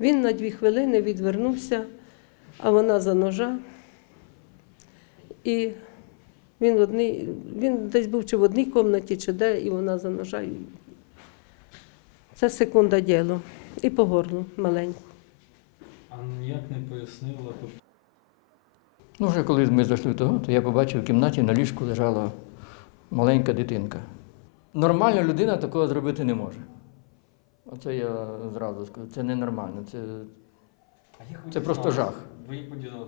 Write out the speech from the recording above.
Він на дві хвилини відвернувся, а вона за ножа. І він, в одній, він десь був чи в одній кімнаті, чи де, і вона за ножа. Це секунда діло. І по горлу маленьку. А ніяк не пояснила, Ну, вже коли ми зайшли того, то я побачив в кімнаті на ліжку лежала маленька дитинка. Нормальна людина такого зробити не може. Оце я зразу скажу. Це ненормально. Це Це просто жах. Ви їх поділили?